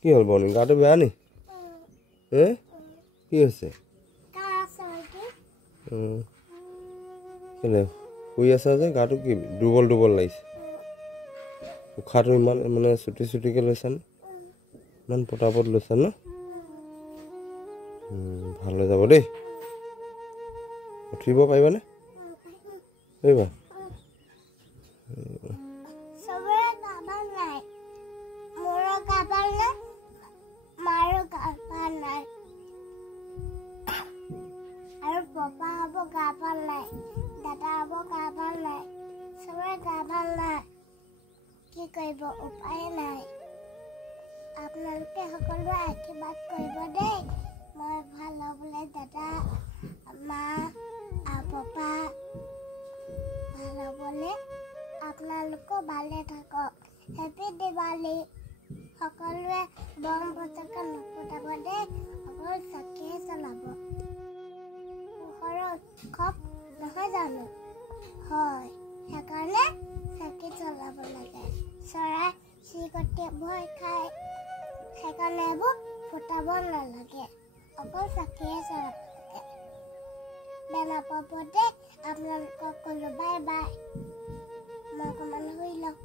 কি হ'ল বনি গাটো বেয়া নি কি হৈছে কেলে শুই আছা যে গাটো কি দুৰ্বল দুৰ্বল লাগিছে উশাহটো ইমান মানে চুটি চুটিকৈ লৈছানে ইমান পটাপট লৈছা ন ভাল হৈ যাব দেই উঠিব পাৰিবানে পাৰিবা Papa abo gabal nai, dada abo gabal nai, semua gabal nai. Ki kaibo upai nai. Apnalke hakolu akibat kaibo deh. Moi bhalo bole dada, ma, papa bhalo bole. Apnalko bale thako. Happy Diwali. Hakolu bom potaka nupotabo deh. Hakolu sakhe salabo. Kop নহয় জানো হয় সেইকাৰণে চাকি জ্বলাব লাগে চৰাই চিৰিকটি ভয় খায় সেইকাৰণে এইবোৰ ফুটাব নালাগে অকল চাকিয়ে জ্বলাব লাগে বেয়া নাপাব দেই আপোনালোকক ক'লো বাই বাই মই অকণমান শুই লওঁ